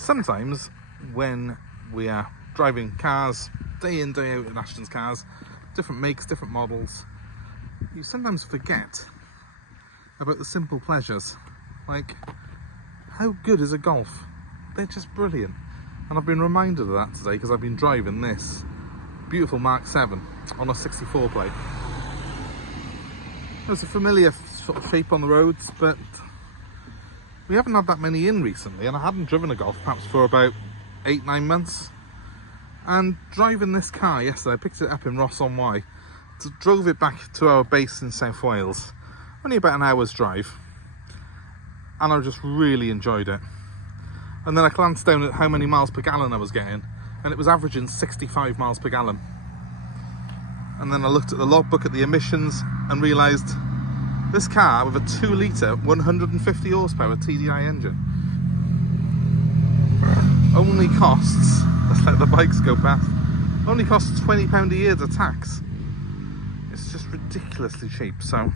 Sometimes when we are driving cars, day in, day out in Ashton's cars, different makes, different models, you sometimes forget about the simple pleasures, like how good is a Golf? They're just brilliant. And I've been reminded of that today because I've been driving this beautiful Mk7 on a 64 plate. It's a familiar sort of shape on the roads, but we haven't had that many in recently, and I hadn't driven a Golf perhaps for about 8-9 months. And driving this car yesterday, I picked it up in Ross-on-Wye, drove it back to our base in South Wales, only about an hour's drive, and I just really enjoyed it. And then I glanced down at how many miles per gallon I was getting, and it was averaging 65 miles per gallon. And then I looked at the logbook at the emissions and realised this car with a 2 litre 150 horsepower TDi engine only costs, let's let the bikes go past, only costs £20 a year to tax. It's just ridiculously cheap. So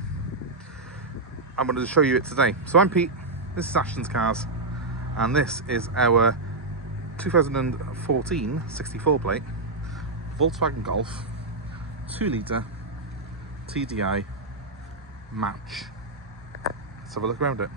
I'm going to show you it today. So I'm Pete, this is Ashton's Cars, and this is our 2014 64 plate Volkswagen Golf 2 litre TDi Match. Let's have a look around it.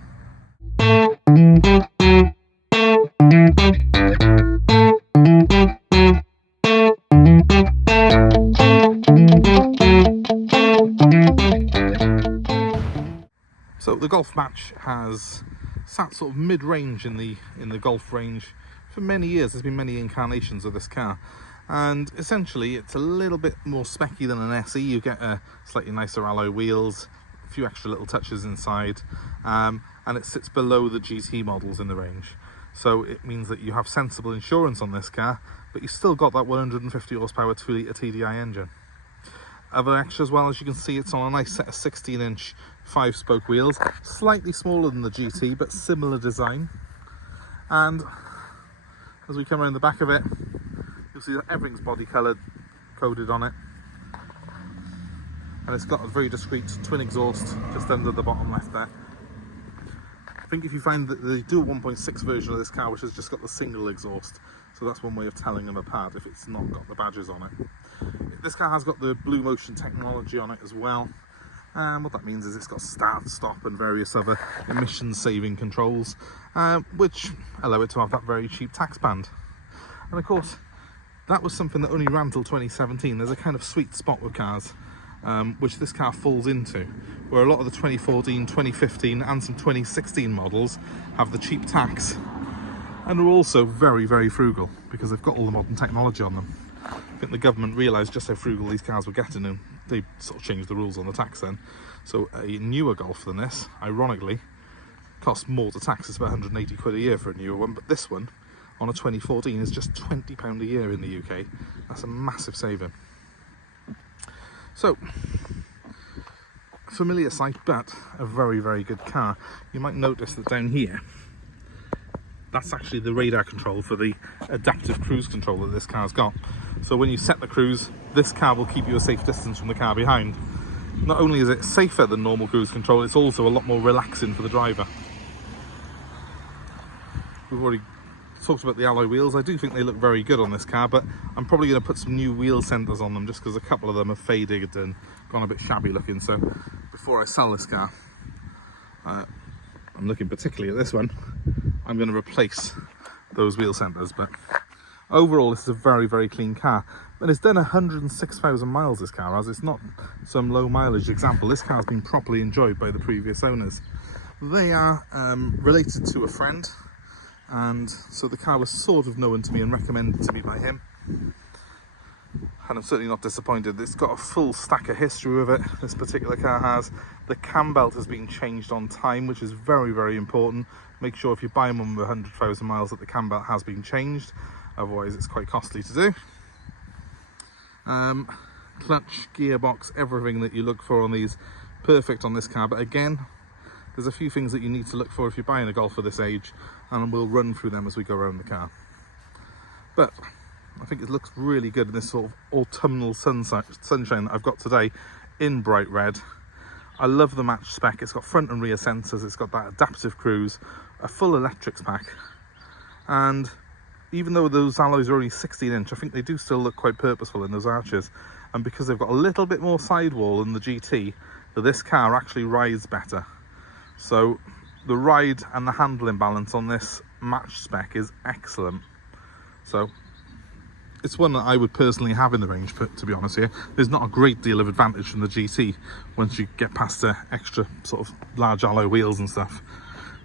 So the Golf Match has sat sort of mid-range in the Golf range for many years. There's been many incarnations of this car, and essentially it's a little bit more specky than an SE. You get a slightly nicer alloy wheels, a few extra little touches inside, and it sits below the GT models in the range. So it means that you have sensible insurance on this car, but you still got that 150 horsepower 2 litre TDi engine. Other extras, well, as you can see, it's on a nice set of 16-inch 5-spoke wheels, slightly smaller than the GT, but similar design. And as we come around the back of it, you'll see that everything's body coloured, coded on it. And it's got a very discreet twin exhaust just under the bottom left there. I think if you find that they do a 1.6 version of this car which has just got the single exhaust, so that's one way of telling them apart if it's not got the badges on it. This car has got the Blue Motion technology on it as well, and what that means is it's got start, stop and various other emission saving controls, which allow it to have that very cheap tax band. And of course that was something that only ran till 2017. There's a kind of sweet spot with cars which this car falls into, where a lot of the 2014, 2015 and some 2016 models have the cheap tax and are also very, very frugal because they've got all the modern technology on them. I think the government realised just how frugal these cars were getting, and they sort of changed the rules on the tax then. So a newer Golf than this, ironically, costs more to tax. It's about 180 quid a year for a newer one, but this one on a 2014 is just £20 a year in the UK. That's a massive saving. So, familiar sight, but a very, very good car. You might notice that down here, that's actually the radar control for the adaptive cruise control that this car's got. So when you set the cruise, this car will keep you a safe distance from the car behind. Not only is it safer than normal cruise control, it's also a lot more relaxing for the driver. We've already talked about the alloy wheels. I do think they look very good on this car, but I'm probably going to put some new wheel centers on them just because a couple of them have faded and gone a bit shabby looking. So before I sell this car, I'm looking particularly at this one, I'm going to replace those wheel centers. But overall this is a very, very clean car, and it's done 106,000 miles. This car has. It's not some low mileage example. This car's been properly enjoyed by the previous owners. They are related to a friend, and so the car was sort of known to me and recommended to me by him, and I'm certainly not disappointed. It's got a full stack of history with it, this particular car has. The cam belt has been changed on time, which is very, very important. Make sure if you're buying one with 100,000 miles that the cam belt has been changed, otherwise it's quite costly to do. Clutch, gearbox, everything that you look for on these, perfect on this car. But again, there's a few things that you need to look for if you're buying a Golf of this age, and we'll run through them as we go around the car. But I think it looks really good in this sort of autumnal sunshine that I've got today in bright red. I love the match spec. It's got front and rear sensors, it's got that adaptive cruise, a full electrics pack, And even though those alloys are only 16-inch, I think they do still look quite purposeful in those arches. And because they've got a little bit more sidewall than the GT, this car actually rides better. So the ride and the handling balance on this Match spec is excellent. So it's one that I would personally have in the range, but to be honest here, there's not a great deal of advantage from the GT once you get past the extra sort of large alloy wheels and stuff.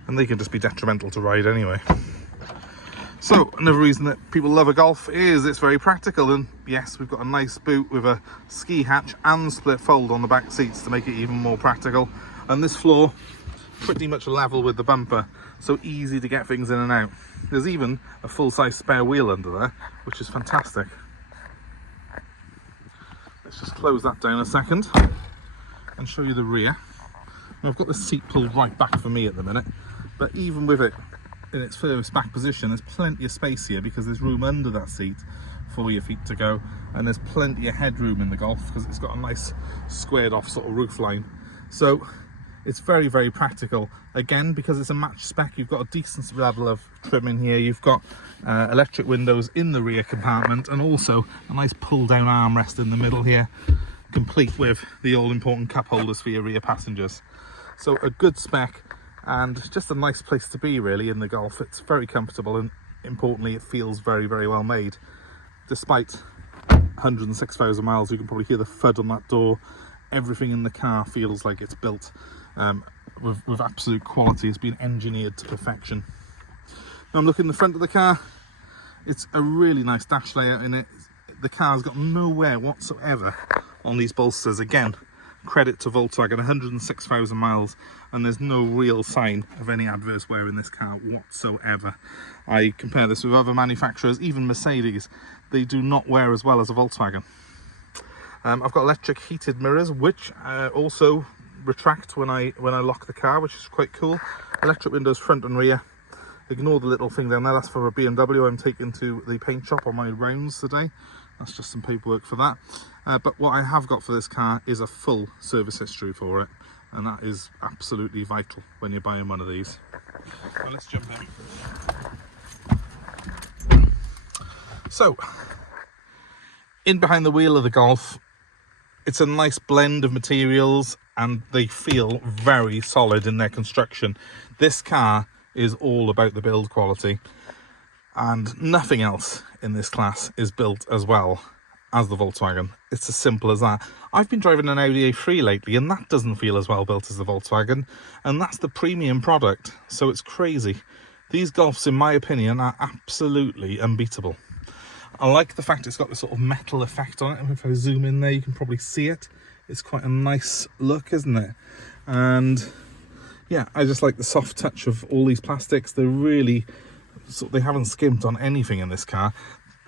And they can just be detrimental to ride anyway. So another reason that people love a Golf is it's very practical, and yes, we've got a nice boot with a ski hatch and split fold on the back seats to make it even more practical. And this floor pretty much level with the bumper, so easy to get things in and out. There's even a full-size spare wheel under there, which is fantastic. Let's just close that down a second and show you the rear. Now, I've got the seat pulled right back for me at the minute, but even with it in its furthest back position, there's plenty of space here because there's room under that seat for your feet to go, and there's plenty of headroom in the Golf because it's got a nice squared off sort of roof line. So it's very, very practical. Again, because it's a Match spec, you've got a decent level of trim in here. You've got electric windows in the rear compartment, and also a nice pull down armrest in the middle here, complete with the all important cup holders for your rear passengers. So a good spec, and just a nice place to be really in the Golf. It's very comfortable, and importantly it feels very, very well made. Despite 106,000 miles, you can probably hear the thud on that door. Everything in the car feels like it's built with absolute quality. It's been engineered to perfection. Now I'm looking in the front of the car. It's a really nice dash layout in it. The car's got no wear whatsoever on these bolsters. Again, credit to Volkswagen, 106,000 miles, and there's no real sign of any adverse wear in this car whatsoever. I compare this with other manufacturers, even Mercedes, they do not wear as well as a Volkswagen. I've got electric heated mirrors, which also retract when I lock the car, which is quite cool. Electric windows front and rear. Ignore the little thing down there, that's for a BMW I'm taking to the paint shop on my rounds today. That's just some paperwork for that. But what I have got for this car is a full service history for it, and that is absolutely vital when you're buying one of these. Well, let's jump in. So, in behind the wheel of the Golf, it's a nice blend of materials, and they feel very solid in their construction. This car is all about the build quality, and nothing else in this class is built as well as the Volkswagen. It's as simple as that. I've been driving an Audi A3 lately, and that doesn't feel as well built as the Volkswagen, and that's the premium product, so it's crazy. These Golfs, in my opinion, are absolutely unbeatable. I like the fact it's got this sort of metal effect on it, and if I zoom in there you can probably see it. It's quite a nice look, isn't it? And yeah, I just like the soft touch of all these plastics. They're really, they haven't skimped on anything in this car.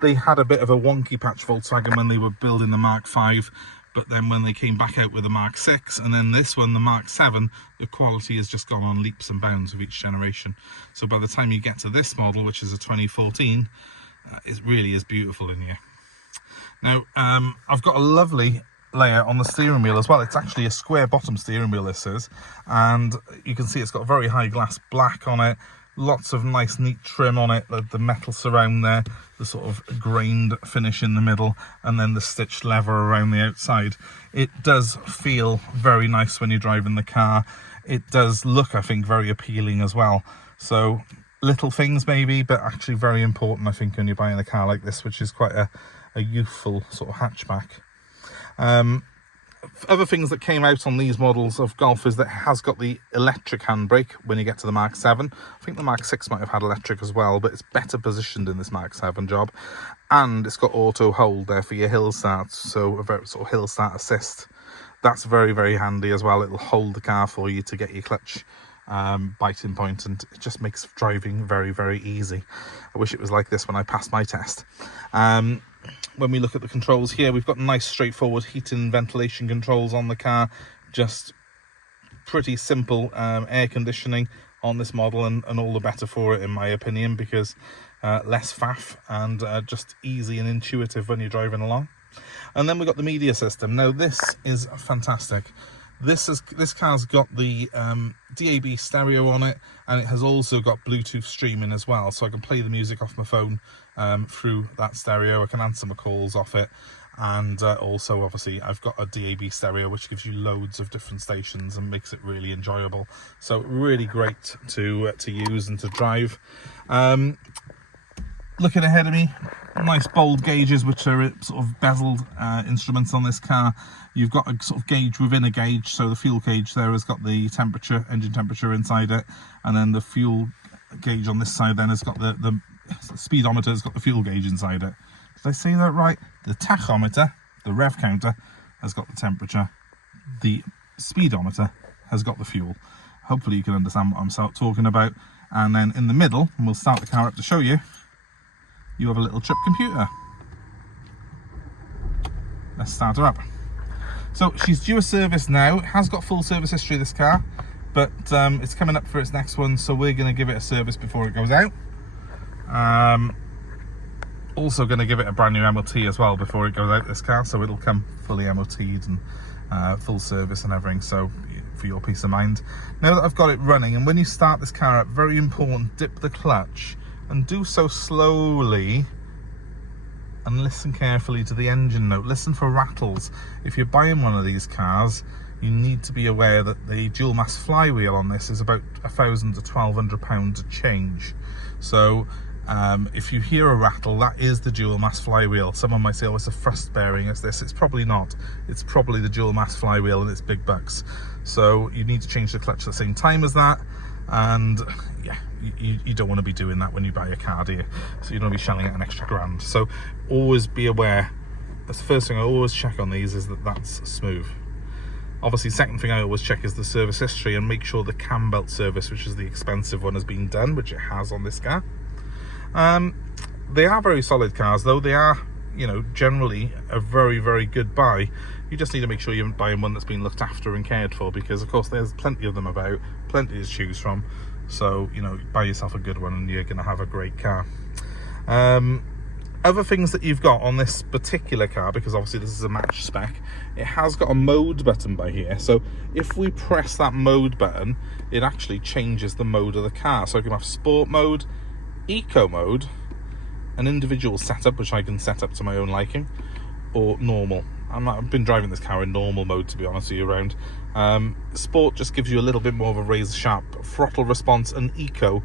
They had a bit of a wonky patch, Volkswagen, when they were building the Mark 5, but then when they came back out with the Mark 6, and then this one, the Mark 7, the quality has just gone on leaps and bounds with each generation. So by the time you get to this model, which is a 2014, it really is beautiful in here. Now, I've got a lovely layout on the steering wheel as well. It's actually a square bottom steering wheel, this is, and you can see it's got very high glass black on it, lots of nice neat trim on it, the metal surround there, the sort of grained finish in the middle, and then the stitched leather around the outside. It does feel very nice when you're driving the car. It does look, I think, very appealing as well. So little things maybe, but actually very important, I think, when you're buying a car like this, which is quite a youthful sort of hatchback. Other things that came out on these models of Golf is that it has got the electric handbrake when you get to the Mark 7. I think the Mark 6 might have had electric as well, but it's better positioned in this Mark 7 job. And it's got auto hold there for your hill start, so a very sort of hill start assist. That's very, very handy as well. It'll hold the car for you to get your clutch biting point, and it just makes driving very, very easy. I wish it was like this when I passed my test. When we look at the controls here, we've got nice straightforward heating and ventilation controls on the car, just pretty simple air conditioning on this model, and all the better for it in my opinion, because less faff and just easy and intuitive when you're driving along. And then we've got the media system. Now this is fantastic. This car's got the DAB stereo on it, and it has also got Bluetooth streaming as well, so I can play the music off my phone through that stereo. I can answer my calls off it, and also obviously I've got a DAB stereo which gives you loads of different stations and makes it really enjoyable. So really great to use and to drive. Looking ahead of me, nice bold gauges, which are sort of bezeled instruments on this car. You've got a sort of gauge within a gauge, so the fuel gauge there has got the temperature, engine temperature inside it, and then the fuel gauge on this side then has got the speedometer has got the fuel gauge inside it. Did I say that right? The tachometer, the rev counter, has got the temperature. The speedometer has got the fuel. Hopefully you can understand what I'm talking about. And then in the middle, and we'll start the car up to show you, you have a little trip computer. Let's start her up. So she's due a service now. It has got full service history, this car, but it's coming up for its next one, so we're going to give it a service before it goes out. Also going to give it a brand new MOT as well before it goes out, this car, so it'll come fully MOT'd and full service and everything, so for your peace of mind. Now that I've got it running, and when you start this car up, very important, dip the clutch and do so slowly and listen carefully to the engine note. Listen for rattles. If you're buying one of these cars, you need to be aware that the dual mass flywheel on this is about £1,000 to £1,200 to change. So if you hear a rattle, that is the dual mass flywheel. Someone might say, oh, it's a thrust bearing, it's this. It's probably not. It's probably the dual mass flywheel, and it's big bucks. So you need to change the clutch at the same time as that. And yeah, you don't want to be doing that when you buy a car, do you? So you don't want to be shelling out an extra grand. So always be aware. That's the first thing I always check on these, is that that's smooth. Obviously, second thing I always check is the service history, and make sure the cam belt service, which is the expensive one, has been done, which it has on this car. They are very solid cars, though. They are, you know, generally a very, very good buy. You just need to make sure you're buying one that's been looked after and cared for, because of course there's plenty of them about, plenty to choose from. So, you know, buy yourself a good one and you're going to have a great car. Other things that you've got on this particular car, because obviously this is a match spec, it has got a mode button by here. So if we press that mode button, it actually changes the mode of the car. So I can have sport mode, eco mode, an individual setup, which I can set up to my own liking, or normal. I've been driving this car in normal mode, to be honest with you, around. Sport just gives you a little bit more of a razor sharp throttle response, and eco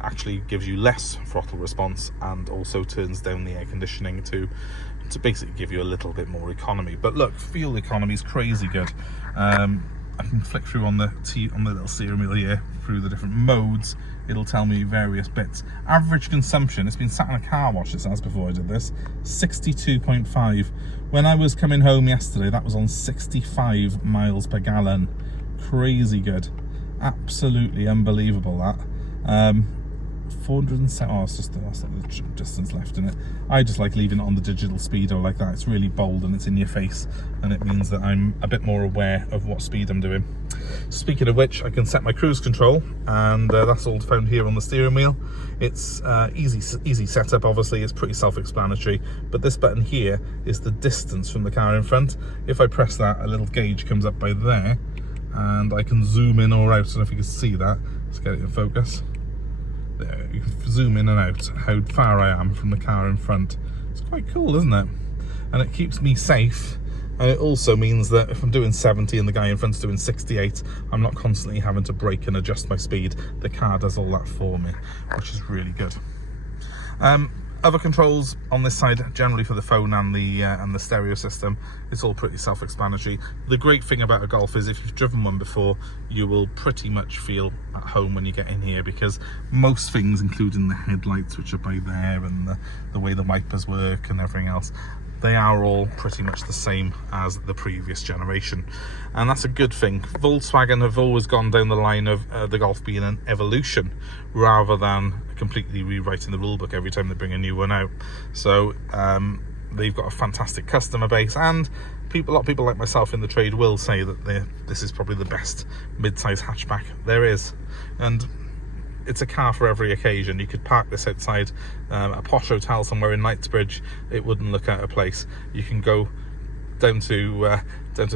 actually gives you less throttle response and also turns down the air conditioning to basically give you a little bit more economy. But look, fuel economy is crazy good. I can flick through on the little steering wheel here through the different modes. It'll tell me various bits. Average consumption, it's been sat in a car wash, it says, before I did this, 62.5. When I was coming home yesterday, that was on 65 miles per gallon. Crazy good. Absolutely unbelievable, that. 407, oh, that's not the distance left in it. I just like leaving it on the digital speedo like that. It's really bold and it's in your face, and it means that I'm a bit more aware of what speed I'm doing. Speaking of which, I can set my cruise control, and that's all found here on the steering wheel. It's easy setup. Obviously it's pretty self-explanatory, but this button here is the distance from the car in front. If I press that, a little gauge comes up by there, and I can zoom in or out. I don't know if you can see that. Let's get it in focus. There, you can zoom in and out how far I am from the car in front. It's quite cool, isn't it? And it keeps me safe, and it also means that if I'm doing 70 and the guy in front's doing 68, I'm not constantly having to brake and adjust my speed. The car does all that for me, which is really good. Other controls on this side, generally for the phone and the stereo system, it's all pretty self-explanatory. The great thing about a Golf is if you've driven one before, you will pretty much feel at home when you get in here, because most things, including the headlights, which are by there, and the way the wipers work and everything else, they are all pretty much the same as the previous generation, and that's a good thing. Volkswagen have always gone down the line of the Golf being an evolution rather than completely rewriting the rulebook every time they bring a new one out. So they've got a fantastic customer base, and a lot of people like myself in the trade will say that this is probably the best mid-size hatchback there is. And it's a car for every occasion. You could park this outside a posh hotel somewhere in Knightsbridge, it wouldn't look out of place. You can go down to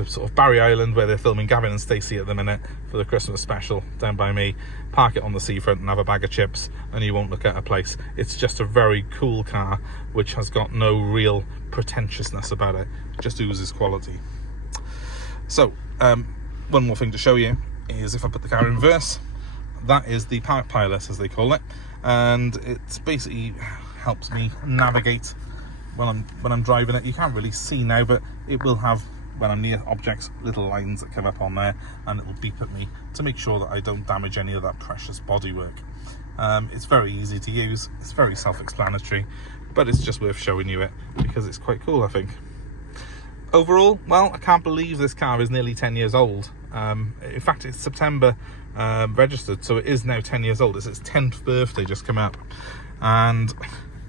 sort of Barry Island, where they're filming Gavin and Stacey at the minute for the Christmas special down by me. Park it on the seafront and have a bag of chips, and you won't look at a place. It's just a very cool car which has got no real pretentiousness about it. It just oozes quality. So one more thing to show you is if I put the car in reverse, that is the Park Pilot, as they call it, and it basically helps me navigate when I'm driving it. You can't really see now, but it will have, when I'm near objects, little lines that come up on there, and it will beep at me to make sure that I don't damage any of that precious bodywork. It's very easy to use, it's very self-explanatory, but it's just worth showing you it because it's quite cool, I think. Overall, well, I can't believe this car is nearly 10 years old. In fact, it's September registered, so it is now 10 years old. It's its 10th birthday just come up, and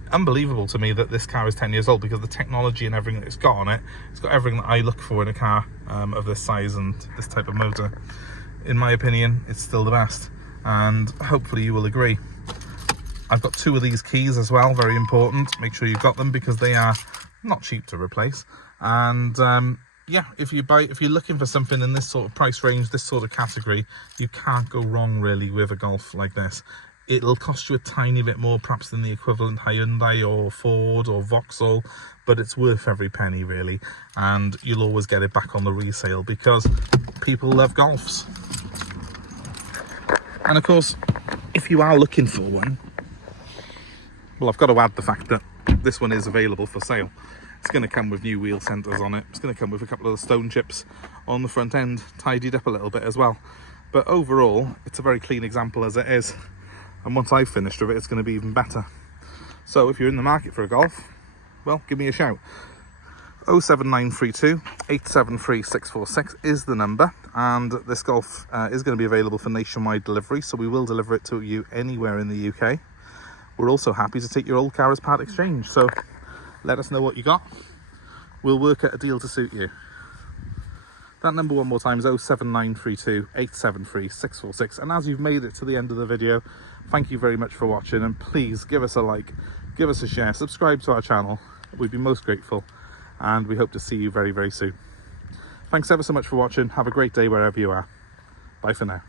unbelievable to me that this car is 10 years old, because the technology and everything that it's got on it, it's got everything that I look for in a car of this size and this type of motor. In my opinion, it's still the best, and hopefully you will agree. I've got 2 of these keys as well, very important. Make sure you've got them because they are not cheap to replace. And yeah, if you're looking for something in this sort of price range, this sort of category, you can't go wrong really with a Golf like this. It'll cost you a tiny bit more perhaps than the equivalent Hyundai or Ford or Vauxhall, but it's worth every penny really, and you'll always get it back on the resale because people love Golfs. And of course, if you are looking for one, well, I've got to add the fact that this one is available for sale. It's going to come with new wheel centers on it. It's going to come with a couple of the stone chips on the front end, tidied up a little bit as well. But overall, it's a very clean example as it is. And once I've finished with it, it's going to be even better. So if you're in the market for a Golf, well, give me a shout. 07932 873 646 is the number, and this Golf is going to be available for nationwide delivery, so we will deliver it to you anywhere in the UK. We're also happy to take your old car as part exchange, so let us know what you got. We'll work out a deal to suit you. That number one more time is 07932 873 646. And as you've made it to the end of the video, thank you very much for watching, and please give us a like, give us a share, subscribe to our channel. We'd be most grateful, and we hope to see you very, very soon. Thanks ever so much for watching. Have a great day wherever you are. Bye for now.